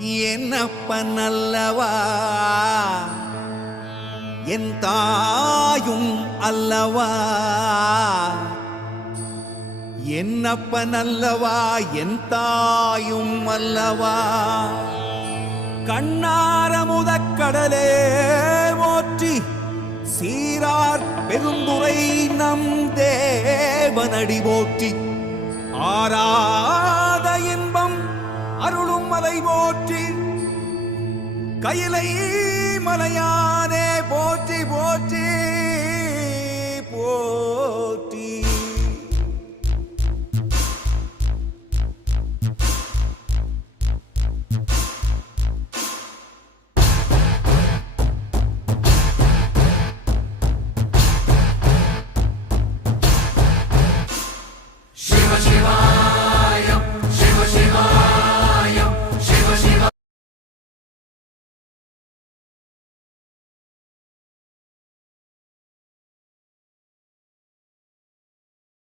என்னப்ப நல்லவா என் தாயும் அல்லவா? என்னப்ப நல்லவா என் தாயும் அல்லவா? கண்ணாரமுதக் கடலே ஓற்றி சீரார் பெருந்துரை நம் தேவனடி போற்றி. ஆராத அருளும் மலை போற்றி கையிலை மலையானே போற்றி